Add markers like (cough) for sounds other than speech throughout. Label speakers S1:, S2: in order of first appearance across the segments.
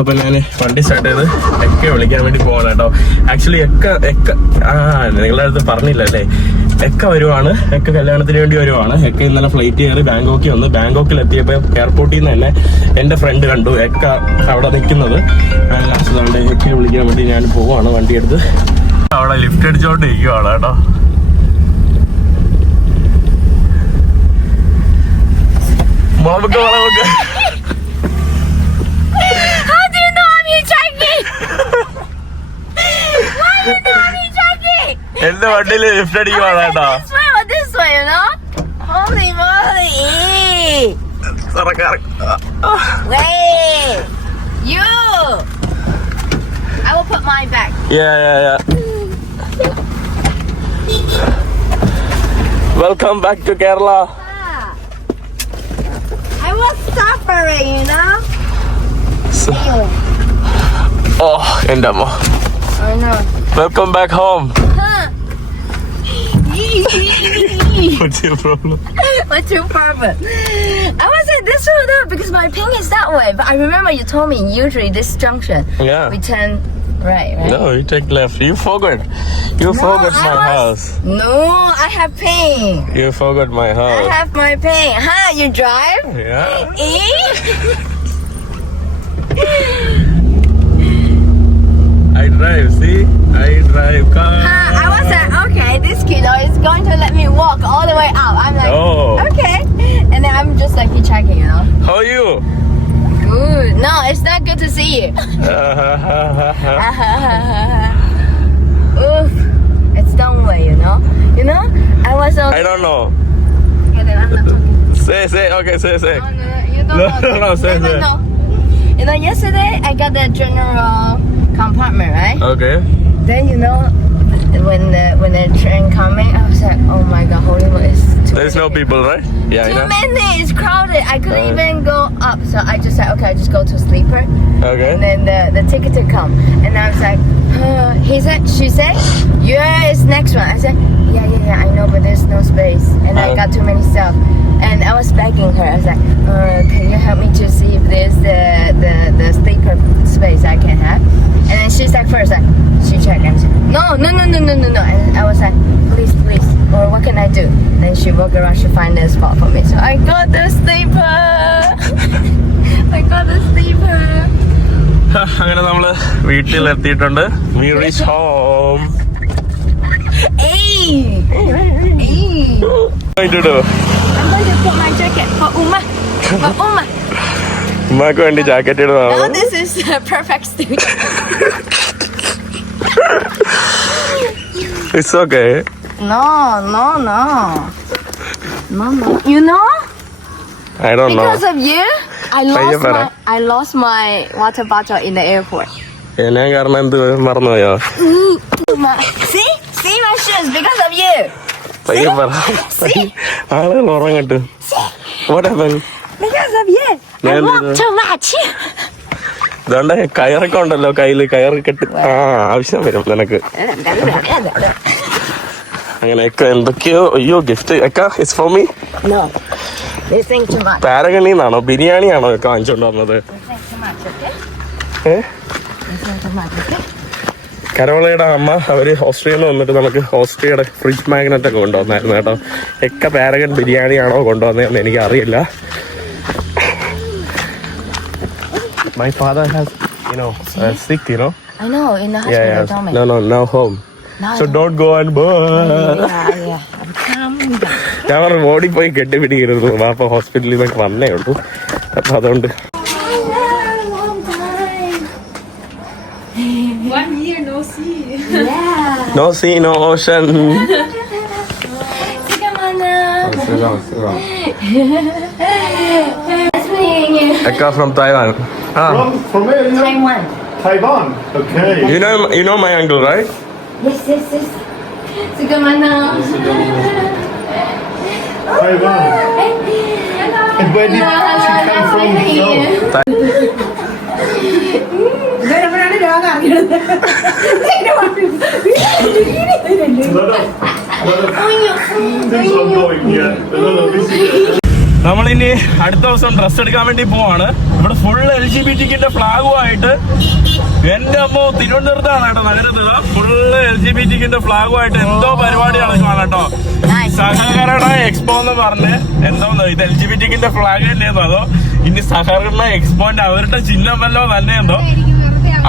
S1: അപ്പൊ ഞാൻ വണ്ടി സ്റ്റാർട്ട് ചെയ്ത് എക്കെ വിളിക്കാൻ വേണ്ടി പോവാണ് കേട്ടോ. ആക്ച്വലി എക്ക എക്ക ആ നിങ്ങളുടെ അടുത്ത് പറഞ്ഞില്ല അല്ലേ എക്ക വരുവാണ് എക്ക കല്യാണത്തിന് വേണ്ടി വരുവാണ്. എക്ക ഇന്നലെ ഫ്ലൈറ്റ് കയറി ബാങ്കോക്കിൽ വന്ന് ബാങ്കോക്കിൽ എത്തിയപ്പോൾ എയർപോർട്ടിൽ നിന്ന് തന്നെ എന്റെ ഫ്രണ്ട് കണ്ടു എക്ക അവിടെ നിൽക്കുന്നത്. ലാസ്റ്റ് കൊണ്ട് എക്കെ വിളിക്കാൻ വേണ്ടി ഞാൻ പോവാണ് വണ്ടി എടുത്ത്. അവിടെ ലിഫ്റ്റ് അടിച്ചോണ്ട് ഇരിക്കുവാണ് കേട്ടോ. മോമക്ക് മോളെ എന്റെ വണ്ടിയിൽ ലിഫ്റ്റ് അടിക്കുവാണ് കേട്ടോ
S2: This way or this way, you know? Holy moly! Wait! You! I will put mine back.
S1: Yeah, yeah, yeah. Welcome back to Kerala.
S2: Ah. I was suffering, you know?
S1: So- Oh, ganda
S2: mo. Oh.
S1: no! Welcome back
S2: home. (laughs)
S1: What's your problem?
S2: What's your problem? I was at this one though because my ping is that way. But I remember you told me usually this junction.
S1: Yeah.
S2: We turn right, right?
S1: No, you take left. You forgot. You
S2: no,
S1: forgot my
S2: was...
S1: house.
S2: No, I have pain.
S1: You forgot my house.
S2: I have my pain. Huh? You drive?
S1: Yeah. E?
S2: Eh? (laughs)
S1: I drive. See, I drive car.
S2: I was like, okay, this kiddo is going to let me walk all the way out. I'm like,
S1: Oh.
S2: okay. And then I'm just like checking, you know?
S1: How are you?
S2: Good. No, it's not good to see you. (laughs) Oof. It's down way, you know? You know? I was on.
S1: I don't know.
S2: Okay, then I'm not talking.
S1: Say, say. Okay, say, say.
S2: No, no, no, you don't
S1: No,
S2: know. (laughs)
S1: no, no, say,
S2: no, no. You know, yesterday I got the general compartment, right?
S1: Okay.
S2: Then you know, when the when the train coming, I was like, oh my god, is too
S1: There's no people, right? Yeah,
S2: Too many, it's crowded. I couldn't
S1: Uh.
S2: even go up, so I just said, okay, I just go to sleeper.
S1: Okay.
S2: And then the, the ticket to come. And I was like, uh, he said, she said, yeah, it's next one. I said, yeah, yeah, yeah, I know, but there's no space. And I
S1: Uh.
S2: got too many stuff. And I was begging her. I was like, uh, can you help me to see if there's the, the, the sleeper space I can have? And then she's like, first, like, she checked and she, no, no, no, no, no, no, no. And I was like, please, please, or what can I do? Then she walked around, she find a spot for me. So I got the sleeper. (laughs) I got the sleeper. (laughs)
S1: അങ്ങനെ നമ്മള് വീട്ടിൽ എത്തിയിട്ടുണ്ട് we reach home
S2: Hey! Hey! I'm going to put my jacket for Uma. For Uma.
S1: ഉമ്മാക്ക് വേണ്ടി jacket
S2: Now
S1: ഇടുന്നതാണ്
S2: this is a perfect studio.
S1: It's okay
S2: No, no, no. No, no. You know?
S1: I don't know
S2: Because of you, I
S1: Pwede
S2: lost
S1: para.
S2: my I lost my water bottle in the airport.
S1: ഞാൻ കാരണം എന്ത് മറന്നുപോയോ
S2: My, see? See my shoes because of you.
S1: പയ്യെ പറ പയ്യെ. ആളുകൾ ഉറങ്ങട്ട് What happened?
S2: Because of you.
S1: ഇതാണ്ട് കയറൊക്കെ ഉണ്ടല്ലോ കയ്യിൽ കയറ് കെട്ടി ആ ആവശ്യം വരും നിനക്ക്. അങ്ങനെയൊക്കെ എന്തൊക്കെയോ അയ്യോ ഗിഫ്റ്റ് ഒക്കെ ഇറ്റ്സ് ഫോർ മീ പാരഗണിന്നാണോ ബിരിയാണിയാണോ ഒക്കെ വാങ്ങിച്ചോണ്ട് വന്നത്? കരവളയുടെ അമ്മ അവർ ഓസ്ട്രിയയിൽ നിന്ന് വന്നിട്ട് നമുക്ക് ഓസ്ട്രിയയുടെ ഫ്രിഡ്ജ് മാഗ്നറ്റ് ഒക്കെ കൊണ്ടുവന്നായിരുന്നു കേട്ടോ. എക്ക പാരഗൺ ബിരിയാണിയാണോ കൊണ്ടുവന്നതെന്ന് എനിക്ക് അറിയില്ല My father has you know sick you know
S2: I know, in the
S1: Yeah,
S2: hospital,
S1: yeah.
S2: told me.
S1: No, no, no home.
S2: No,
S1: So don't go and burn.
S2: Yeah, yeah. I'm calming down.
S1: ഞാൻ പറഞ്ഞു ഓടിപ്പോയി കെട്ടിപ്പിടിക്കരുത് വാപ്പ ഹോസ്പിറ്റലിൽ നിന്നൊക്കെ വന്നേ ഉള്ളൂ അപ്പൊ അതുകൊണ്ട്
S3: One year no see.
S2: Yeah.
S1: No see no ocean
S2: Sige, mana. Nice you?
S1: A girl from Taiwan. Ah.
S4: From, from where? You?
S2: Taiwan.
S4: Taiwan. Okay.
S1: You know, you know my uncle, right?
S2: Yes, yes, yes. Sugamana.
S4: Taiwan. And where did she come from? No. (laughs) a lot of, a lot of things ongoing here. A lot of visitors.
S1: നമ്മളിനി അടുത്ത ദിവസം dress എടുക്കാൻ വേണ്ടി പോവാണ്. ഇവിടെ full L G B ടിക്കിന്റെ ഫ്ലാഗുമായിട്ട് എന്റെ അമ്മ തിരുവനന്തപുരത്താണ് കേട്ടോ നഗരത്തിൽ ഫുള്ള് എൽ ജി ബി ടിക്കിന്റെ ഫ്ലാഗുമായിട്ട് എന്തോ പരിപാടി നടക്കുവാണ് കേട്ടോ.
S2: Nice.
S1: സഹകരണ എക്സ്പോ എന്ന് പറഞ്ഞ് എന്തോന്ന് ഇത് എൽ ജി ബി ടിക്കിന്റെ ഫ്ലാഗ് തന്നെയെന്നോ അതോ? ഇനി സഹകരണ എക്സ്പോന്റെ അവരുടെ ചിഹ്നം വല്ലോ തന്നെ എന്തോ?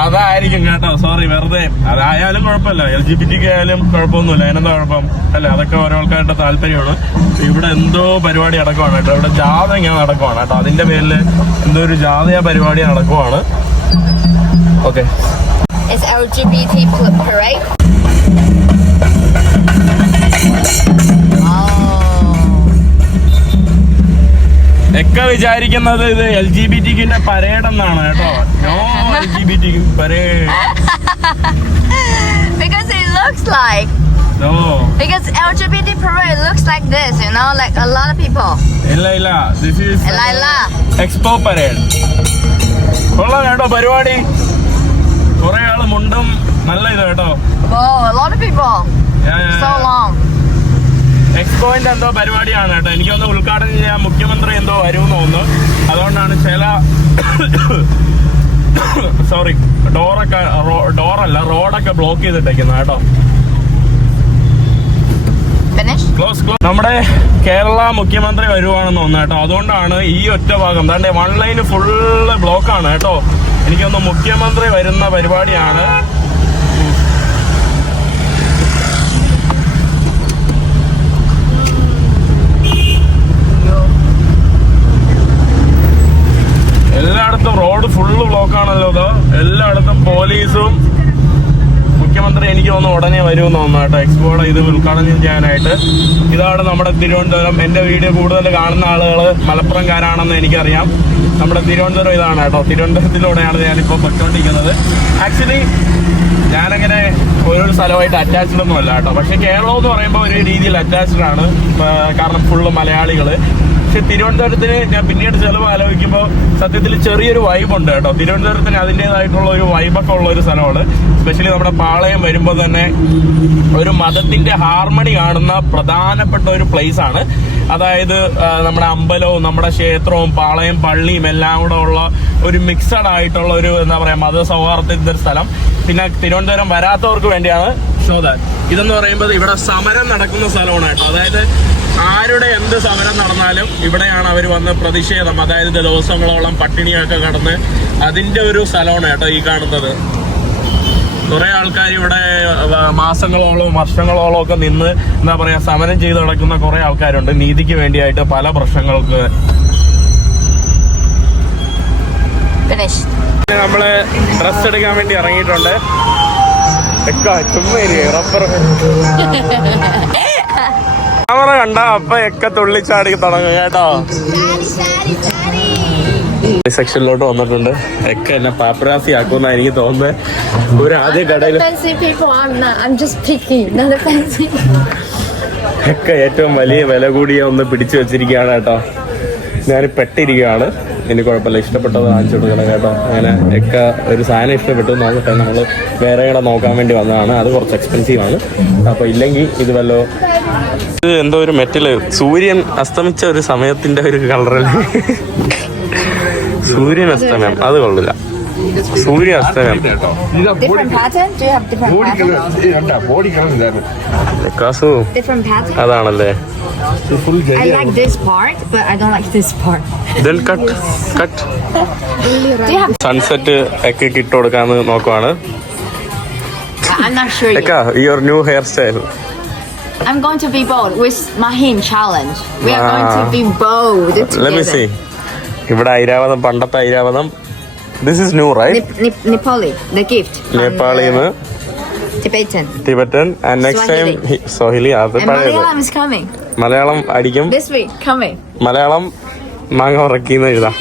S1: അതായിരിക്കും കേട്ടോ. സോറി വെറുതെ. അതായാലും കുഴപ്പമില്ല. എൽ ജി ബി ടിക്ക് ആയാലും കുഴപ്പമൊന്നുമില്ല. അതിനെന്താ കുഴപ്പം? അല്ല അതൊക്കെ ഓരോ ആൾക്കാരുടെ താല്പര്യമാണ്. ഇവിടെ എന്തോ പരിപാടി നടക്കുവാണ് കേട്ടോ. ഇവിടെ ജാഥ ഇങ്ങനെ നടക്കുവാണ് കേട്ടോ. അതിന്റെ പേരിൽ എന്തോ ഒരു ജാഥയ പരിപാടി നടക്കുവാണ്. ഓക്കെ. ഒക്കെ വിചാരിക്കുന്നത് ഇത് എൽ ജി ബി ടിക്കിന്റെ പരേഡ് എന്നാണ് കേട്ടോ no L G B T parade
S2: Because it looks like
S1: no
S2: because LGBT parade looks like this, you know, like a lot of people.
S1: ഇല്ല ഇല്ല this is
S2: Lila.
S1: Expo parade കൊള്ളാം കേട്ടോ പരിപാടി കുറെ ആൾ മുണ്ടും നല്ല ഇത് കേട്ടോ
S2: Whoa, a lot of people. So long.
S1: എക്സ്പോയിന്റ് എന്തോ പരിപാടിയാണ് കേട്ടോ. എനിക്കൊന്ന് ഉദ്ഘാടനം ചെയ്യാൻ മുഖ്യമന്ത്രി എന്തോ വരുമെന്ന് തോന്നുന്നു. അതുകൊണ്ടാണ് ചില സോറി ഡോറൊക്കെ ഡോറല്ല റോഡൊക്കെ ബ്ലോക്ക് ചെയ്തിട്ടേക്കുന്നത് കേട്ടോ? ക്ലോസ് ക്ലോസ് നമ്മുടെ കേരള മുഖ്യമന്ത്രി വരുവാണെന്ന് തോന്നുന്നു കേട്ടോ. അതുകൊണ്ടാണ് ഈ ഒറ്റ ഭാഗം. തന്റെ വൺ ലൈന് ഫുള്ള് ബ്ലോക്ക് ആണ് കേട്ടോ. എനിക്കൊന്ന് മുഖ്യമന്ത്രി വരുന്ന പരിപാടിയാണ് എല്ലായിടത്തും റോഡ് ഫുള്ള് ബ്ലോക്ക് ആണല്ലോ ഇത് എല്ലായിടത്തും പോലീസും മുഖ്യമന്ത്രി എനിക്ക് തോന്നുന്നു ഉടനെ വരുമെന്ന് തോന്നുന്നു കേട്ടോ. എക്സ്പോയുടെ ഇത് ഉദ്ഘാടനം ചെയ്യാനായിട്ട്. ഇതാണ് നമ്മുടെ തിരുവനന്തപുരം. എന്റെ വീഡിയോ കൂടുതൽ കാണുന്ന ആളുകൾ മലപ്പുറംകാരാണെന്ന് എനിക്കറിയാം. നമ്മുടെ തിരുവനന്തപുരം ഇതാണ് കേട്ടോ. തിരുവനന്തപുരത്തിലൂടെയാണ് ഞാനിപ്പോൾ പൊയ്ക്കൊണ്ടിരിക്കുന്നത്. ആക്ച്വലി ഞാനങ്ങനെ ഓരോ സ്ഥലമായിട്ട് അറ്റാച്ച്ഡ് ഒന്നും അല്ല കേട്ടോ. പക്ഷേ കേരളം എന്ന് പറയുമ്പോൾ ഒരു രീതിയിൽ അറ്റാച്ച്ഡ് ആണ്. കാരണം ഫുള്ള് മലയാളികൾ പക്ഷെ തിരുവനന്തപുരത്തിന് ഞാൻ പിന്നീട് ചിലവ് ആലോചിക്കുമ്പോൾ സത്യത്തിൽ ചെറിയൊരു വൈബുണ്ട് കേട്ടോ. തിരുവനന്തപുരത്തിന് അതിന്റെതായിട്ടുള്ള ഒരു വൈബൊക്കെ ഉള്ള ഒരു സ്ഥലമാണ്. സ്പെഷ്യലി നമ്മുടെ പാളയം വരുമ്പോൾ തന്നെ ഒരു മതത്തിന്റെ ഹാർമണി കാണുന്ന പ്രധാനപ്പെട്ട ഒരു പ്ലേസ് ആണ്. അതായത് നമ്മുടെ അമ്പലവും നമ്മുടെ ക്ഷേത്രവും പാളയം പള്ളിയും എല്ലാം കൂടെ ഉള്ള ഒരു മിക്സഡ് ആയിട്ടുള്ള ഒരു എന്താ പറയാ മതസൗഹാർദ്ദത്തിന്റെ ഒരു സ്ഥലം. പിന്നെ തിരുവനന്തപുരം വരാത്തവർക്ക് വേണ്ടിയാണ് ഷോ ഇതെന്ന് പറയുമ്പോൾ ഇവിടെ സമരം നടക്കുന്ന സ്ഥലമാണ് കേട്ടോ. അതായത് ആരുടെ എന്ത് സമരം നടന്നാലും ഇവിടെയാണ് അവർ വന്ന് പ്രതിഷേധം. അതായത് ദിവസങ്ങളോളം പട്ടിണിയൊക്കെ കടന്ന് അതിന്റെ ഒരു സ്ഥലമാണ് കേട്ടോ ഈ കാണുന്നത്. കുറെ ആൾക്കാർ ഇവിടെ മാസങ്ങളോളം വർഷങ്ങളോളം ഒക്കെ നിന്ന് എന്താ പറയാ സമരം ചെയ്ത് നടക്കുന്ന കുറെ ആൾക്കാരുണ്ട്. നീതിക്ക് വേണ്ടിയായിട്ട് പല പ്രശ്നങ്ങൾക്ക്. നമ്മൾ ഡ്രസ് എടുക്കാൻ വേണ്ടി ഇറങ്ങിയിട്ടുണ്ട്. റബ്ബർ. (laughs) ക്യാമറ കണ്ട അപ്പൊ ഒക്കെ തുള്ളിച്ചാടി തുടങ്ങും കേട്ടോ. സെക്ഷനിലോട്ട് വന്നിട്ടുണ്ട്. ഒക്കെ എന്നെ പാപ്പരാസി ആക്കുന്ന എനിക്ക് തോന്നുന്നത്. ഒരു ആദ്യ കടയിൽ ഒക്കെ ഏറ്റവും വലിയ വില കൂടിയ ഒന്ന് പിടിച്ചു വെച്ചിരിക്കുകയാണ് കേട്ടോ. ഞാൻ പെട്ടിരിക്കുകയാണ്. ഇനി കുഴപ്പമില്ല. ഇഷ്ടപ്പെട്ടത് വാങ്ങിച്ചു കൊടുക്കണം കേട്ടോ. അങ്ങനെ ഒക്കെ ഒരു സാധനം ഇഷ്ടപ്പെട്ടു. നോക്കട്ടെ നമ്മൾ വേറെ കൂടെ നോക്കാൻ വേണ്ടി വന്നതാണ്. അത് കുറച്ച് എക്സ്പെൻസീവ് ആണ്. അപ്പോൾ ഇല്ലെങ്കിൽ ഇത് വല്ലോ ഇത് എന്തോ ഒരു മെറ്റൽ സൂര്യൻ അസ്തമിച്ച ഒരു സമയത്തിന്റെ ഒരു കളറല്ല സൂര്യൻ അസ്തമയം. അത് കൊള്ളില്ല സൂര്യ അസ്തമയം. കാസു അതാണല്ലേ. സൺസെറ്റ് ഒക്കെ കിട്ടുകൊടുക്കാന്ന് നോക്കുവാണ്.
S2: ഈ
S1: ഒരു new hair style
S2: I'm going to be bold with Mahim challenge. We are going to be bold
S1: together. Let me
S2: see.
S1: ഇവിടെ ഐരാവതം പണ്ടത്തെ Airavatham this is new right
S2: Nep- Nep- Nepali, the gift. from,
S1: നേപ്പാളിന്ന്
S2: uh, Tibetan.
S1: Tibetan and next time
S2: Swahili.
S1: Swahili അത്
S2: And
S1: പഴയത്
S2: Malayalam is coming
S1: Malayalam അടിക്കും
S2: this week. Coming.
S1: Malayalam മാങ്ങ ഉറക്കിന്ന് എഴുതാം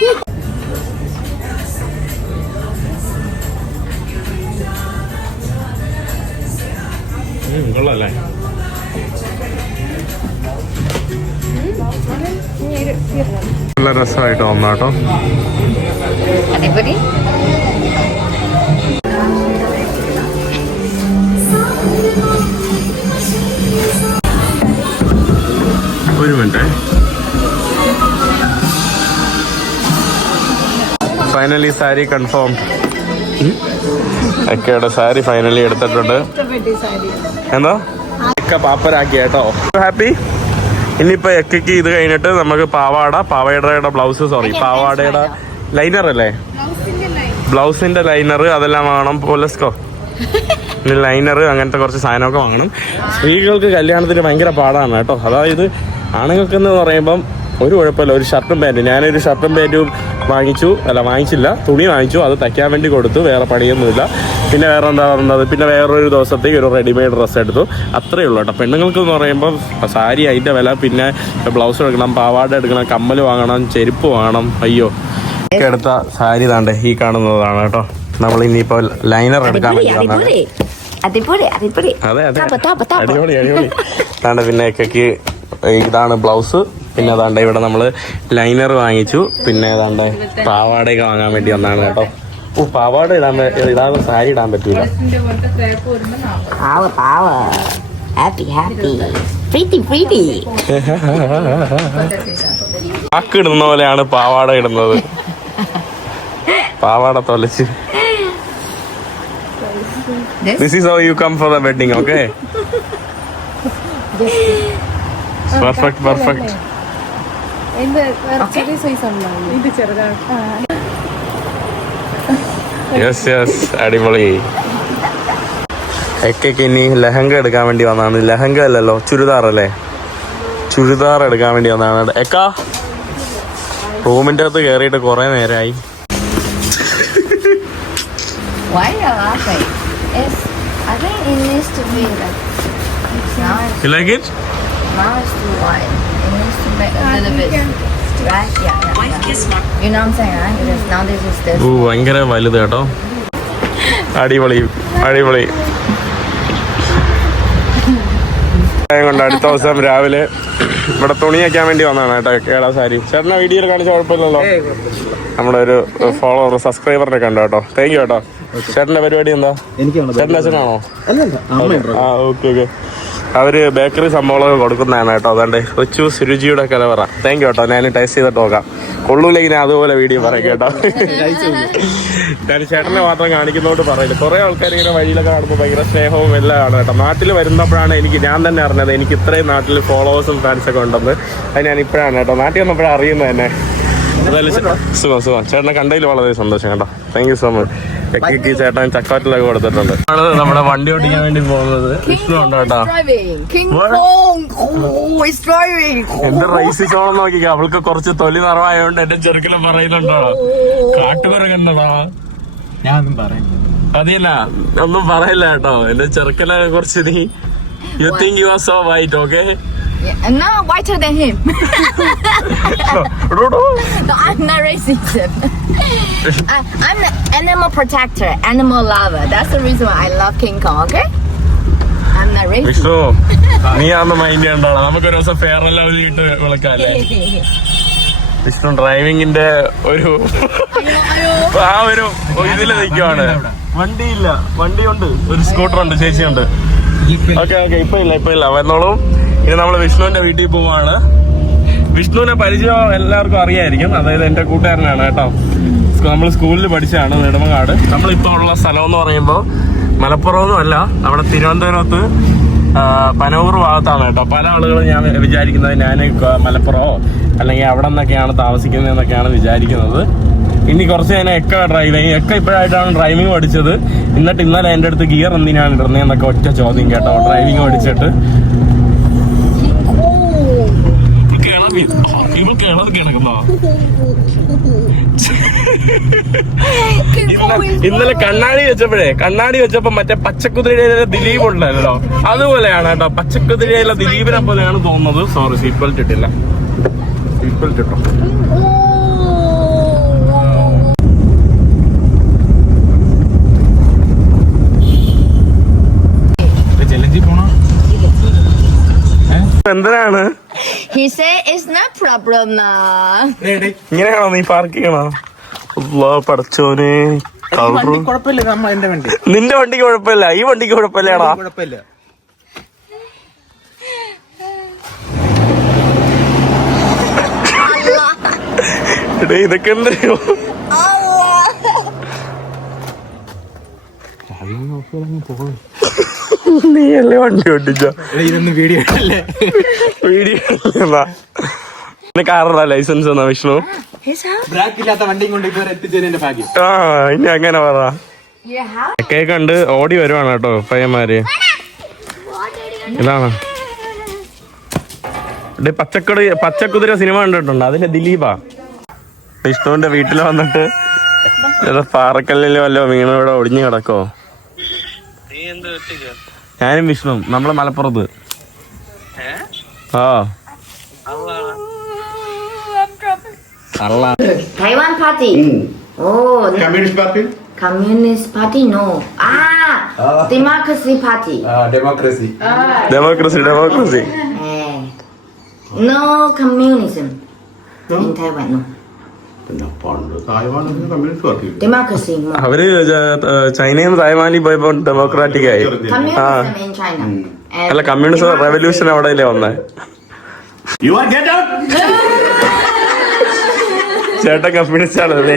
S1: കൊള്ളല്ലേ നല്ല രസമായിട്ട് തോന്നാട്ടോ
S2: അതേപോലെ
S1: ഒരു മിനിറ്റ്. ഫൈനലി സാരി കൺഫേം എക്കയുടെ സാരി ഫൈനലി എടുത്തിട്ടുണ്ട്. എന്താ? എക്ക പാപ്പരാക്കി കേട്ടോ. ഹാപ്പി ഇനിയിപ്പോ എക്കയ്ക്ക് ഇത് കഴിഞ്ഞിട്ട് നമുക്ക് പാവാട പാവാടയുടെ ബ്ലൗസ് സോറി പാവാടയുടെ ലൈനർ അല്ലേ? ബ്ലൗസിന്റെ ലൈനർ അതെല്ലാം വാങ്ങണം. പോലസ്കോ ലൈനർ അങ്ങനത്തെ കുറച്ച് സാധനമൊക്കെ വാങ്ങണം. സ്ത്രീകൾക്ക് കല്യാണത്തിന് ഭയങ്കര പാടാണ് കേട്ടോ. അതായത് ആണുങ്ങൾക്ക് എന്ന് പറയുമ്പം ഒരു കുഴപ്പമില്ല. ഒരു ഷർട്ടും പാന്റും ഞാനൊരു ഷർട്ടും പാന്റും വാങ്ങിച്ചു. അല്ല വാങ്ങിച്ചില്ല. തുണി വാങ്ങിച്ചു. അത് തയ്ക്കാൻ വേണ്ടി കൊടുത്തു. വേറെ പണിയൊന്നുമില്ല. പിന്നെ വേറെ എന്താ പറയുന്നത് പിന്നെ വേറൊരു ദിവസത്തേക്ക് ഒരു റെഡിമെയ്ഡ് ഡ്രസ്സ് എടുത്തു. അത്രയേ ഉള്ളൂ കേട്ടോ. പെണ്ണുങ്ങൾക്ക് എന്ന് പറയുമ്പോൾ സാരി അതിന്റെ വില. പിന്നെ ബ്ലൗസ് എടുക്കണം പാവാട എടുക്കണം കമ്മൽ വാങ്ങണം ചെരുപ്പ് വാങ്ങണം. അയ്യോ. എടുത്ത സാരി താണ്ടേ ഈ കാണുന്നതാണ് കേട്ടോ. നമ്മൾ ഇനിയിപ്പോ ലൈനർ എടുക്കാൻ വേണ്ടി അതെ അതെ. അടിപൊളി അടിപൊളി. താണ്ട പിന്നെ ഇതാണ് ബ്ലൗസ് പിന്നെ അതാണ്ട് ഇവിടെ നമ്മൾ ലൈനർ വാങ്ങിച്ചു. പിന്നെ ഏതാണ്ട് പാവാടയൊക്കെ വാങ്ങാൻ വേണ്ടി വന്നാണ് കേട്ടോ. ഓ പാവാട ഇടാൻ ഇടാൻ സാരി ഇടാൻ പറ്റൂല. ആക്ക് ഇടുന്ന പോലെയാണ് പാവാട ഇടുന്നത്. പാവാട തൊലച്ച്. This is how you come for the wedding okay perfect perfect
S3: ഇത്. ചെറുതാണ്.
S1: യെസ് യെസ് അടിപൊളി. എക്കൊക്കെ ഇനി ലഹങ്ക എടുക്കാൻ വേണ്ടി വന്നതാണ്. ലഹങ്ക അല്ലല്ലോ ചുരിദാർ അല്ലേ? ചുരിദാർ എടുക്കാൻ വേണ്ടി വന്നാണ് എക്ക? റൂമിന്റെ അകത്ത് കയറിയിട്ട് കൊറേ നേരമായി
S2: Why are you laughing? It's, I think it needs to be like, now it's,
S1: like it
S2: now it's too wide.
S1: ഭയങ്കര വലുത് കേട്ടോ. അടിപൊളി അടിപൊളി. കൊണ്ട് അടുത്ത ദിവസം രാവിലെ ഇവിടെ തുണി വയ്ക്കാൻ വേണ്ടി വന്നതാണ് കേട്ടോ കേടാ സാരി. ചേട്ടനെ വീഡിയോയിൽ കാണിച്ച കുഴപ്പമില്ലല്ലോ. നമ്മുടെ ഒരു ഫോളോവർ സബ്സ്ക്രൈബറിനെ കണ്ടു കേട്ടോ. താങ്ക് യു കേട്ടോ. ചേട്ടന്റെ പരിപാടി എന്താ? ചേട്ടന്റെ അച്ഛനാണോ? ആ ഓക്കെ ഓക്കെ. അവർ ബേക്കറി സംഭവങ്ങളൊക്കെ കൊടുക്കുന്നതാണ് കേട്ടോ. അതുകൊണ്ട് കൊച്ചു സുരുചിയുടെ കലവറ താങ്ക് യു കേട്ടോ. ഞാൻ ടേസ്റ്റ് ചെയ്തിട്ട് നോക്കാം. കൊള്ളൂലെങ്കിൽ ഞാൻ അതുപോലെ വീഡിയോ പറയും കേട്ടോ. ഞാൻ ചേട്ടനെ മാത്രം കാണിക്കുന്നതുകൊണ്ട് പറയില്ല. കുറെ ആൾക്കാർ ഇങ്ങനെ വഴിയിലൊക്കെ കാണുമ്പോൾ ഭയങ്കര സ്നേഹവും എല്ലാം ആണ് കേട്ടോ. നാട്ടിൽ വരുന്നപ്പോഴാണ് എനിക്ക് ഞാൻ തന്നെ അറിഞ്ഞത് എനിക്ക് ഇത്രയും നാട്ടിൽ ഫോളോവേഴ്സും ഫാൻസൊക്കെ ഉണ്ടെന്ന്. അത് ഞാൻ ഇപ്പോഴാണ് കേട്ടോ. നാട്ടിൽ വന്നപ്പോഴാണ് അറിയുന്നത് തന്നെ എന്തായാലും സുഖം സുഖം. ചേട്ടനെ കണ്ടതിൽ വളരെ സന്തോഷം കേട്ടോ. താങ്ക് യു സോ മച്ച് എക്കിക്ക് ചേട്ടൻ ചക്കാറ്റിലൊക്കെ കൊടുത്തിട്ടുണ്ട്. നമ്മുടെ വണ്ടി ഓടിക്കാൻ വേണ്ടി പോകുന്നത്. വിഷ്ണു ഉണ്ട് കേട്ടോ.
S2: Oh,
S1: എന്റെ റൈസ് ചോളം നോക്കിക്ക. അവൾക്ക് കുറച്ച് തൊലി നിറവായോണ്ട് എന്റെ ചെറുക്കലും പറയുന്നുണ്ടോ? കാട്ടുപിറകണ്ടടാ
S5: ഞാനൊന്നും പറയുന്നു
S1: അതില്ല ഒന്നും പറയില്ല കേട്ടോ. എന്റെ ചെറുക്കനെ കുറച്ച് നീ you think you are so white okay
S2: Yeah, and now whiter than him. no, I'm not racist. I, I'm an animal protector, animal lover. That's the reason why I love King Kong, okay? I'm not racist.
S1: Vishnu നീ ആന്ന് mind ചെയ്യണ്ടാണ് നമുക്കൊരു ദിവസം fair ലെവലിൽ ഇട്ട് വിളിക്കാല്ലേ വിഷ്ണു ഡ്രൈവിംഗിന്റെ ഒരു ആ ഒരു ഇതിൽ നിൽക്കുവാണ് വണ്ടിയില്ല വണ്ടിയുണ്ട് ഒരു സ്കൂട്ടർ ഉണ്ട് ചേച്ചിയുണ്ട് ഓക്കെ ഓക്കെ ഇപ്പൊ ഇല്ല ഇപ്പൊ ഇല്ല വന്നോളും ഇനി നമ്മൾ വിഷ്ണുവിന്റെ വീട്ടിൽ പോവാണ്. വിഷ്ണുവിനെ പരിചയം എല്ലാവർക്കും അറിയായിരിക്കും. അതായത് എന്റെ കൂട്ടുകാരനാണ് കേട്ടോ. നമ്മൾ സ്കൂളിൽ പഠിച്ചതാണ് നെടുമങ്ങാട്. നമ്മളിപ്പോ ഉള്ള സ്ഥലം എന്ന് പറയുമ്പോൾ മലപ്പുറമൊന്നും അല്ല നമ്മുടെ തിരുവനന്തപുരത്ത് പനവൂർ ഭാഗത്താണ് കേട്ടോ. പല ആളുകളും ഞാൻ വിചാരിക്കുന്നത് ഞാൻ മലപ്പുറമോ അല്ലെങ്കിൽ അവിടെ നിന്നൊക്കെയാണ് താമസിക്കുന്നത് എന്നൊക്കെയാണ് വിചാരിക്കുന്നത്. ഇനി കുറച്ച് ഞാൻ എക്ക ഡ്രൈവ് ചെയ്യും. എക്ക ഇപ്പോഴായിട്ടാണ് ഡ്രൈവിംഗ് പഠിച്ചത്. എന്നിട്ട് ഇന്നലെ എന്റെ അടുത്ത് ഗിയർ എന്തിനാണ് ഇടുന്നത് എന്നൊക്കെ ഒറ്റ ചോദ്യം കേട്ടോ ഡ്രൈവിംഗ് പഠിച്ചിട്ട്. ഇന്നലെ കണ്ണാടി വെച്ചപ്പോഴേ കണ്ണാടി വെച്ചപ്പോ മറ്റേ പച്ചക്കുതിരയിലെ ദിലീപ് ഉണ്ടല്ലോ അതുപോലെയാണ് കേട്ടോ പച്ചക്കുതിരയിലെ ദിലീപിനെ പോലെയാണ് തോന്നുന്നത്. സോറി സീറ്റ് ബെൽറ്റ് ഇട്ടില്ല സീറ്റ് ബെൽറ്റ് ഇട്ടോ എന്തിനാണ്? ഇങ്ങനെയാണോ നീ പാർക്ക് ചെയ്യണോ? അള്ളാ പടച്ചോന്.
S5: കുഴപ്പമില്ല
S1: നിന്റെ വണ്ടിക്ക് കുഴപ്പമില്ല ഈ വണ്ടിക്ക് കുഴപ്പമില്ലാടാ
S5: കുഴപ്പമില്ല.
S1: എടേ ഇതൊക്കെ എന്തോ
S2: Allah.
S1: നീ നീയല്ലേ വണ്ടി ഓട്ടിച്ച
S5: ഇതൊന്നും വീഡിയോ
S1: വീഡിയോ കാറുള്ള ലൈസൻസ് എന്നാ വിഷ്ണു. ആ ഇനി അങ്ങനെ പറ. ഒക്കെ ഓടി വരുവാണ് കേട്ടോ പയ്യന്മാര്. ഇതാണ്. പച്ചക്കട പച്ചക്കുതിര സിനിമ കണ്ടിട്ടുണ്ട് അതിന്റെ ദിലീപാ. വിഷ്ണുവിന്റെ വീട്ടിൽ വന്നിട്ട് പാറക്കല്ലിൽ വല്ലോ വീണോടെ ഒടിഞ്ഞു കിടക്കോ നീ എന്ത് ഞാനും വിഷ്ണു നമ്മളെ മലപ്പുറത്ത്. ആ.
S2: Taiwan party. ഓ
S4: communist party?
S2: Communist party no. ആ democracy party.
S1: Democracy democracy
S2: democracy no communism in Taiwan no
S1: അവർ ചൈനയിൽ നിന്ന് തായ്വാനിൽ പോയപ്പോ ഡെമോക്രാറ്റിക് ആയി. അല്ല കമ്മ്യൂണിസ്റ്റ് റെവല്യൂഷൻ അവിടെ അല്ലേ വന്നേ?
S4: യു ആർ ഗെറ്റ് ഔട്ട്
S1: ചേട്ടൻ കമ്മ്യൂണിസ്റ്റ് ആണല്ലേ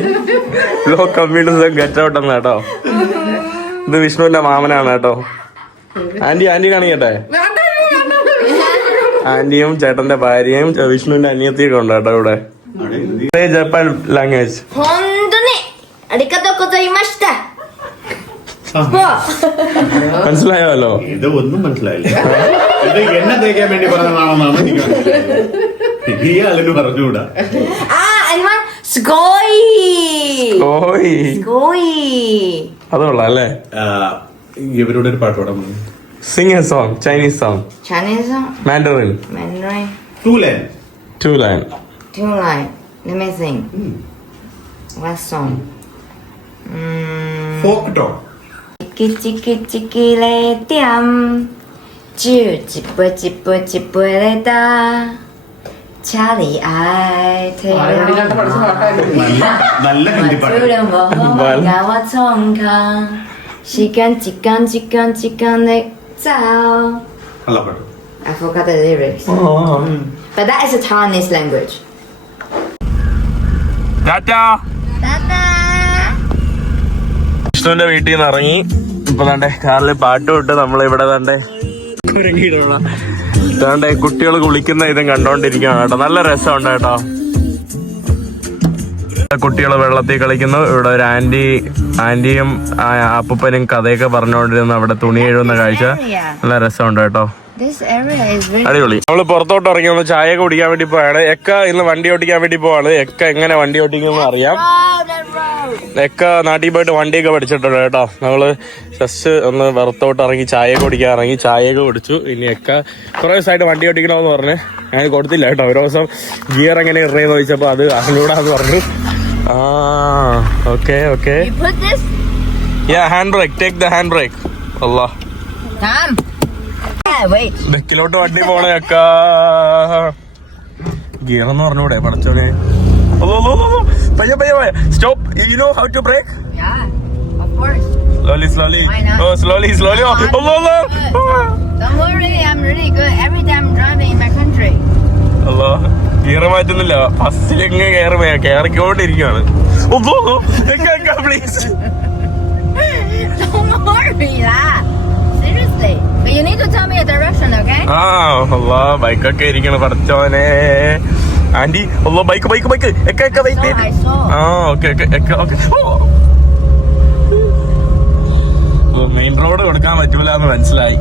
S1: ലോ കമ്മ്യൂണിസം ഗെറ്റ് ഔട്ട് എന്നാ കേട്ടോ. ഇത് വിഷ്ണുവിന്റെ മാമനാണ് കേട്ടോ. ആന്റി ആന്റി കാണിക്കട്ടെ? ആന്റിയും ചേട്ടന്റെ ഭാര്യയും വിഷ്ണുവിന്റെ അനിയത്തിയൊക്കെ ഉണ്ട് കേട്ടോ ഇവിടെ. ജപ്പാൻ ലാംഗ്വേജ് മനസ്സിലായല്ലോ
S4: ഇത് ഒന്നും മനസ്സിലായില്ല. ഇത് എന്നെ തേക്കാൻ വേണ്ടി പറഞ്ഞതാണെന്നാണ് എനിക്ക് മനസ്സിലായത്. ഈ ആളിന് പറഞ്ഞുകൂടാ.
S1: അത് കൊള്ളാം അല്ലേ?
S4: ഇവരുടെ ഒരു പാട്ട് പാടാൻ
S1: sing a song Chinese song
S2: Chinese song Mandarin
S4: Mandarin
S1: two line
S2: two line Tune like Let me think. Mm. What song? Mm.
S4: Folk dog.
S2: Chiki chiki chiki le tiam. Chiu chipu chipu chipu le da. Chaly (laughs) I forgot the lyrics. Oh. But that is a Taiwanese language.
S1: ടാറ്റാ. വിഷ്ണുവിന്റെ വീട്ടിൽ നിന്ന് ഇറങ്ങി. ഇപ്പൊ തന്റെ കാറിൽ പാട്ട് വിട്ട് നമ്മൾ ഇവിടെ തന്റെ തന്റെ കുട്ടികൾ കുളിക്കുന്ന ഇതും കണ്ടോണ്ടിരിക്കുകയാണ് കേട്ടോ. നല്ല രസമുണ്ട് കേട്ടോ. കുട്ടികൾ വെള്ളത്തിൽ കളിക്കുന്നു. ഇവിടെ ഒരു ആന്റി ആന്റിയും അപ്പൂപ്പനും കഥയൊക്കെ പറഞ്ഞുകൊണ്ടിരുന്നു. അവിടെ തുണി എഴുതുന്ന കാഴ്ച. നല്ല രസമുണ്ട് കേട്ടോ. അടിപൊളി. നമ്മൾ പുറത്തോട്ട് ഇറങ്ങി ഒന്ന് ചായ കുടിക്കാൻ വേണ്ടി പോയാണ് എക്ക ഇന്ന് വണ്ടി ഓടിക്കാൻ വേണ്ടി പോവാണ്. എക്ക എങ്ങനെ വണ്ടി ഓടിക്കുന്നു അറിയാം. എക്ക നാട്ടിൽ പോയിട്ട് വണ്ടിയൊക്കെ പഠിച്ചിട്ടുണ്ട് കേട്ടോ. നമ്മൾ ജസ്റ്റ് ഒന്ന് പുറത്തോട്ട് ഇറങ്ങി ചായ കുടിക്കാൻ ഇറങ്ങി ചായയൊക്കെ കുടിച്ചു. ഇനി എക്ക കുറെ ദിവസമായിട്ട് വണ്ടി ഓടിക്കണമെന്ന് പറഞ്ഞ്. ഞാൻ കൊടുത്തില്ല കേട്ടോ. ഒരു ദിവസം ഗിയർ എങ്ങനെ ഇറങ്ങിയെന്ന് ചോദിച്ചപ്പോ അത് അറിഞ്ഞൂടാന്ന് പറഞ്ഞു. ആ
S2: okay okay.
S1: Yeah hand brake take the hand brake അല്ലാ. ഡെക്കിലോട്ട് വണ്ടി പോണേ അക്ക. ഗിയർ എന്ന് പറഞ്ഞൂടെ പടച്ചോനെ. പയ്യ പയ്യ പയ്യ. Stop you know how to brake
S2: Yeah, of course.
S1: Slowly
S2: slowly Oh?
S1: Oh slowly slowly
S2: Don't worry, I'm really good. Every time I'm driving in my country.
S1: അല്ലോ ഗിയർ മാറ്റുന്നില്ല. ഫസ്റ്റിൽ എങ്ങനെ കയറി കയറിക്കൊണ്ടിരിക്കുകയാണ് please (laughs)
S2: Don't worry lah. Seriously. You need to tell me a direction, okay?
S1: ആ അല്ലോ ബൈക്കൊക്കെ ഇരിക്കണ പടച്ചോനെ anti അല്ലോ ബൈക്ക് ബൈക്ക് ബൈക്ക് എക്ക എക്ക ബൈക്ക്
S2: I saw.
S1: ആ ഓക്കെ ഓക്കെ എക്ക ഓക്കെ മെയിൻ റോഡ് കൊടുക്കാൻ പറ്റൂല എന്ന് മനസ്സിലായി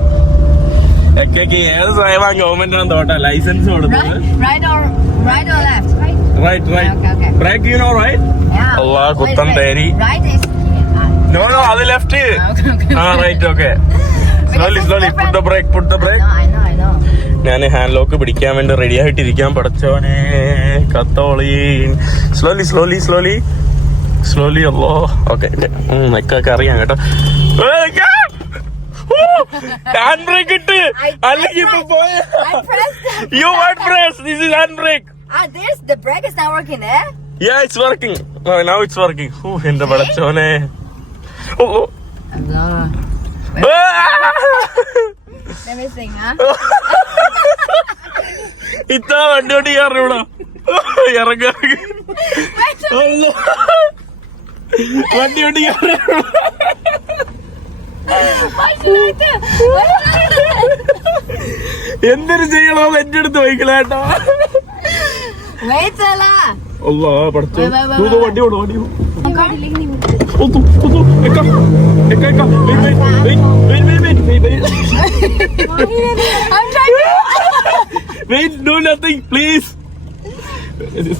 S1: എക്കയ്ക്ക് ഏത് സ്വയമാ ഗവൺമെന്റ് തോട്ടാ ലൈസൻസ് കൊടുത്തത്
S2: Right, right or right or left? Right.
S1: Right
S2: Okay, okay.
S1: Right brake you know right
S2: Yeah.
S1: Allah,
S2: Wait, wait.
S1: തേരി.
S2: Right is.
S1: നോ നോ അത് ലെഫ്റ്റ്
S2: Okay, okay.
S1: ആ right okay slowly
S2: it's
S1: slowly
S2: put
S1: the. Brake put the
S2: brake I know, I know.
S1: ഞാൻ hand lock പിടിക്കാൻ വേണ്ടി ready ആയിട്ടിരിക്കാൻ പടച്ചോനെ കത്തോളി. Slowly slowly slowly slowly അല്ലോ. ഓക്കെ നെക്കൊക്കെ അറിയാം കേട്ടോ. ഹാൻഡ് ബ്രേക്ക് ഇട്ട്. അല്ലെങ്കിൽ ഇപ്പൊ പോയ.
S2: It.
S1: You what press this is hand brake
S2: Ah, this the brake is not working eh?
S1: Now it's working ഓ എന്റെ പടച്ചോനെ ഓ ഓ
S2: Allah. (laughs)
S1: ഇത്ര വണ്ടി വണ്ടി കയറിവിടാ ഇറങ്ങ വണ്ടി വണ്ടി എന്തൊരു ചെയ്യണോ എന്റെ അടുത്ത് വൈക്കലാട്ടോ പഠിച്ചു. വണ്ടി ഓടും വണ്ടി ഓടും
S2: Okay.
S1: Eka. Eka, Eka. Wait, wait, wait, wait, wait, wait, wait, wait.
S2: I'm trying to.
S1: Wait, do nothing, please.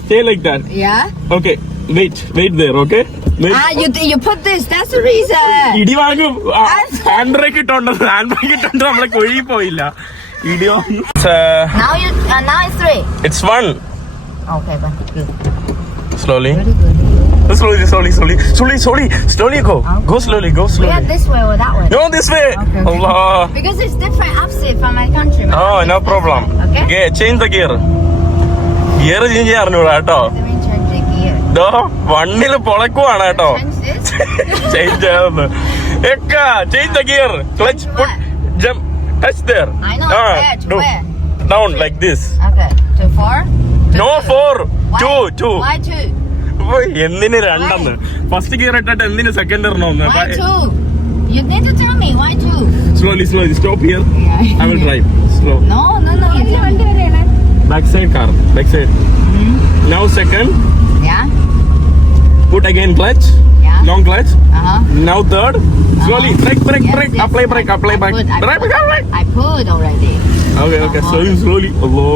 S1: Stay like that.
S2: Yeah.
S1: Okay, wait, wait there, okay? Wait.
S2: Ah, you you put this. That's the reason.
S1: ഇടി വാങ്ങും hand brake ഇട്ടോണ്ട് hand brake ഇട്ടോണ്ട് നമ്മളെ കൊഴി പോയില്ല ഇടി
S2: Now you uh, now it's three.
S1: it's one
S2: Okay, but.
S1: Slowly
S2: Very good.
S1: slowly, slowly, slowly, slowly, slowly, slowly go. Okay. Go slowly, go slowly.
S2: Yeah, this way or that way?
S1: No, this way.
S2: Okay, okay.
S1: Allah.
S2: Because it's different upset from my country.
S1: Oh, no problem.
S2: Okay.
S1: okay. Change the gear.
S2: Gear change the കേട്ടോ
S1: ഇതോ വണ്ണിൽ പൊളക്കുവാണ് കേട്ടോ change (laughs) ആവുന്നു എക്ക
S2: change
S1: the
S2: gear clutch
S1: put
S2: jump touch
S1: there
S2: ആ
S1: down like this
S2: okay 2 4
S1: no 4
S2: Why?
S1: 2 2
S2: Why
S1: 2 എന്തിന് രണ്ടെന്ന് first gear ഇട്ടിട്ട് എന്തിന് സെക്കൻഡ് ഇടണമെന്ന്
S2: Why two? You need to tell me why two.
S1: Slowly slowly stop here
S2: Yeah.
S1: I will drive slow
S2: No, no, no. You tell me.
S1: Back side car back side now second
S2: Yeah.
S1: Put again clutch
S2: Yeah. Long clutch.
S1: Now third slowly brake brake brake apply brake apply brake
S2: I put, I
S1: brake
S2: put,
S1: brake
S2: I put already.
S1: Okay, okay, slowly, slowly. Allah.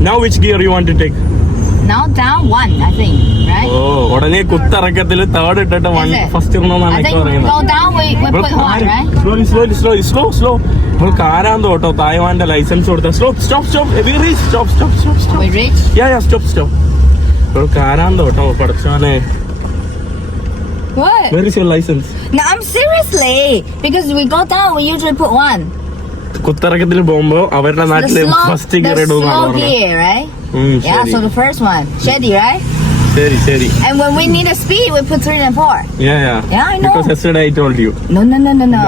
S1: Now which gear you want to take?
S2: Now down one, I think. Right?
S1: ഓ ഉടനെ കുത്തിറക്കത്തിൽ third ഇട്ടിട്ട്
S2: one? First right?
S1: Slowly slowly slow slow slow ഇവൾക്ക് ആരാന്തോ കേട്ടോ തായ്വാന്റെ licence കൊടുത്ത slow stop stop stop stop
S2: stop stop.
S1: Yeah yeah stop stop നമ്മൾ ആരാന്തോ കേട്ടോ പഠിച്ചവനെ
S2: What?
S1: Where is your license?
S2: No, I'm seriously because we go down. We usually put one.
S1: കുത്തിറക്കത്തിൽ പോകുമ്പോ അവരുടെ
S2: നാട്ടിൽ
S1: ഫസ്റ്റ്
S2: കയറി
S1: ഗിയർ? ഉം, ശരി. ശരി ശരി
S2: And when we need a speed, we put three and four.
S1: Yeah, yeah.
S2: Yeah, I know.
S1: Because yesterday I told you
S2: No, no, no, no, no.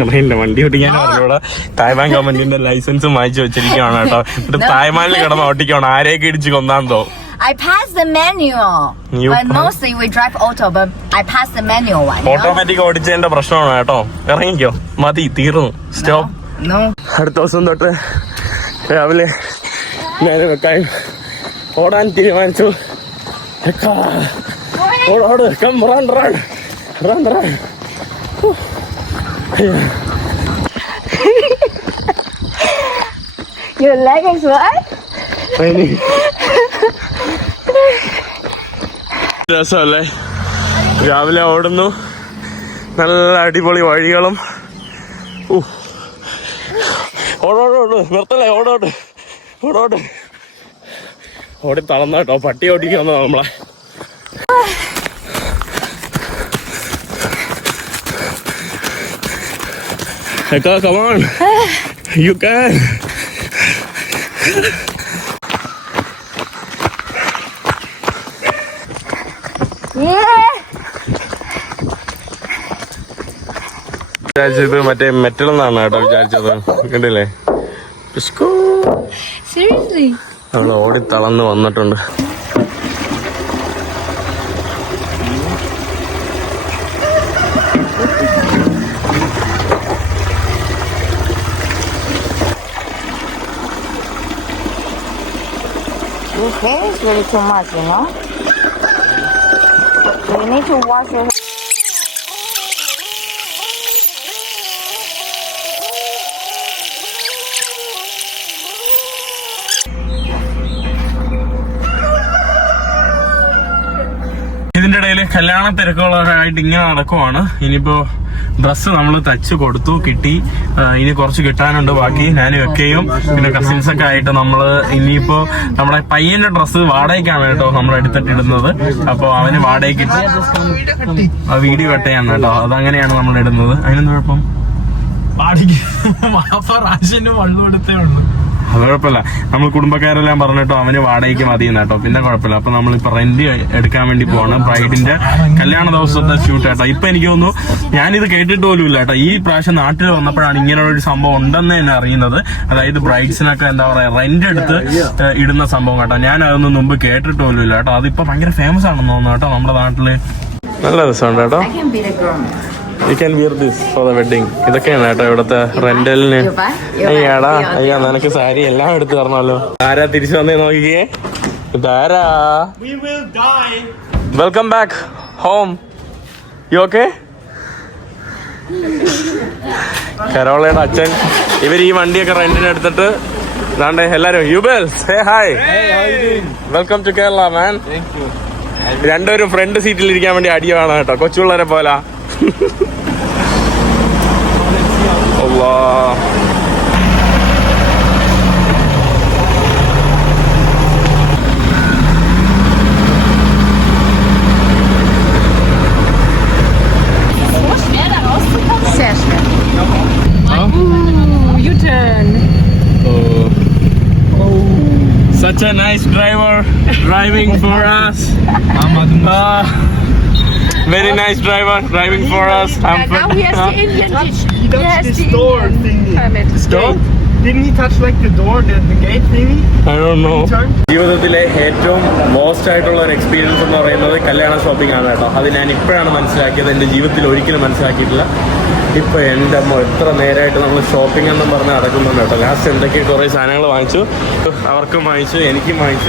S1: പറയില്ല വണ്ടി ഓടിക്കാൻ അറിഞ്ഞൂടാ തായ്വാൻ ഗവൺമെന്റിന്റെ ലൈസൻസ് മാറ്റി വെച്ചിരിക്കുകയാണ് കേട്ടോ എന്നിട്ട് തായ്വാനിൽ കിടന്ന് ഓട്ടിക്കണം ആരെയൊക്കെ ഇടിച്ച് കൊന്നാന്തോ
S2: I passed the manual,
S1: You
S2: but mostly we drive auto. But I passed the manual one.
S1: Automatic ഓടിച്ചതിന്റെ പ്രശ്നമാണ് കേട്ടോ ഇറങ്ങിക്കോ മതി തീർന്നു സ്റ്റോപ്പ്
S2: No.
S1: അടുത്ത ദിവസം തൊട്ട് രാവിലെ ഞാൻ വെക്കാൻ ഓടാൻ തീരുമാനിച്ചു. എക്കാ. ഓട് ഓട്. Come run run run run
S2: Your leg is what?
S1: രസമല്ലേ? രാവിലെ ഓടുന്നു. നല്ല അടിപൊളി വഴികളും. ഓടോടോ ഓടോട് ഓട് നിർത്തല്ലേ? ഓടോട് ഓടോട് ഓടി തളർന്ന കേട്ടോ പട്ടി നമ്മളെ. You can.
S2: Yeah.
S1: വിചാരിച്ചത് മറ്റേ മെറ്റൽ എന്നാണ് കേട്ടോ വിചാരിച്ചത് കണ്ടില്ലേ. അവൾ ഓടി തളർന്ന് വന്നിട്ടുണ്ട്
S2: wash your
S1: കല്യാണ തിരക്കുകളൊക്കെ ആയിട്ട് ഇങ്ങനെ നടക്കുവാണ്. ഇനിയിപ്പോ ഡ്രസ്സ് നമ്മൾ തച്ച് കൊടുത്തു കിട്ടി. ഇനി കുറച്ച് കിട്ടാനുണ്ട് ബാക്കി. ഞാനും ഒക്കെയും പിന്നെ കസിൻസ് ഒക്കെ ആയിട്ട് നമ്മൾ ഇനിയിപ്പോ നമ്മുടെ പയ്യന്റെ ഡ്രസ്സ് വാടകയ്ക്കാണ് കേട്ടോ നമ്മൾ എടുത്തിട്ടിടുന്നത്. അപ്പൊ അവന് വാടകയ്ക്ക് ആ വീഡിയോ വെട്ടയാണ് കേട്ടോ. അതങ്ങനെയാണ് നമ്മൾ ഇടുന്നത് അതിനെന്ത് കുഴപ്പം?
S5: റാഷന് വള്ളം എടുത്തേ ഉള്ളൂ.
S1: അത് കുഴപ്പമില്ല. നമ്മൾ കുടുംബക്കാരെല്ലാം പറഞ്ഞിട്ടോ അവന് വാടകയ്ക്ക് മതി കേട്ടോ. പിന്നെ കുഴപ്പമില്ല. അപ്പൊ നമ്മൾ ഇപ്പൊ റെന്റ് എടുക്കാൻ വേണ്ടി പോവാണ്. ബ്രൈഡിന്റെ കല്യാണ ദിവസത്തെ ഷൂട്ട് കേട്ടോ ഇപ്പൊ എനിക്ക് തോന്നുന്നു ഞാനിത് കേട്ടിട്ട് പോലും ഇല്ല കേട്ടോ. ഈ പ്രാവശ്യം നാട്ടിൽ വന്നപ്പോഴാണ് ഇങ്ങനെയുള്ള ഒരു സംഭവം ഉണ്ടെന്ന് തന്നെ അറിയുന്നത്. അതായത് ബ്രൈഡ്സിനൊക്കെ എന്താ പറയാ റെന്റ് എടുത്ത് ഇടുന്ന സംഭവം കേട്ടോ. ഞാൻ അതൊന്നും മുമ്പ് കേട്ടിട്ട് പോലും ഇല്ല കേട്ടോ. അതിപ്പോ ഭയങ്കര ഫേമസ് ആണെന്ന് തോന്നുന്നു കേട്ടോ നമ്മുടെ നാട്ടിൽ. നല്ല രസമുണ്ട് കേട്ടോ.
S2: You can
S1: wear this for the wedding ഇതൊക്കെയാണ് കേട്ടോ ഇവിടുത്തെ റെന്റലിന്? അയ്യാടാ അയ്യാ. നിനക്ക് സാരി എല്ലാം എടുത്തു തരണമല്ലോ. ആരാ തിരിച്ചു വന്നേ നോക്കിക്കേ? ഇതാരാ? Welcome back home you okay കരോളയുടെ അച്ഛൻ. ഇവർ ഈ വണ്ടിയൊക്കെ റെന്റിന് എടുത്തിട്ട് ഇതാണ്ട് എല്ലാരും യുബൽ hey hi welcome to Kerala man രണ്ടുപേരും ഫ്രണ്ട് സീറ്റിൽ ഇരിക്കാൻ വേണ്ടി അടിയാണ് കേട്ടോ. കൊച്ചുള്ളവരെ പോലെ. (laughs) അല്ലാ
S2: Sehr schwer.
S3: U-turn.
S1: Oh. Such a nice driver driving for us. Ah, very nice driving for us. I'm
S3: now he has the Indian dish.
S5: He touched the door thingy.
S3: permit.
S5: Door? Didn't he touch like the door, the, the gate thingy?
S1: I don't know.
S5: Turn?
S1: ജീവിതത്തിലെ ഏറ്റവും most ആയിട്ടുള്ള ഒരു experience എന്ന് പറയുന്നത് കല്യാണ shopping ആണ് കേട്ടോ അത് ഞാൻ ഇപ്പോഴാണ് മനസ്സിലാക്കിയത് എന്റെ ജീവിതത്തിൽ ഒരിക്കലും മനസ്സിലാക്കിയിട്ടില്ല ഇപ്പൊ എന്റെ അമ്മ എത്ര നേരമായിട്ട് നമ്മൾ ഷോപ്പിംഗ് എന്നും പറഞ്ഞ് നടക്കുന്നുണ്ട് കേട്ടോ ലാസ്റ്റ് എന്തൊക്കെ കുറേ സാധനങ്ങൾ വാങ്ങിച്ചു അവർക്കും വാങ്ങിച്ചു എനിക്കും വാങ്ങിച്ചു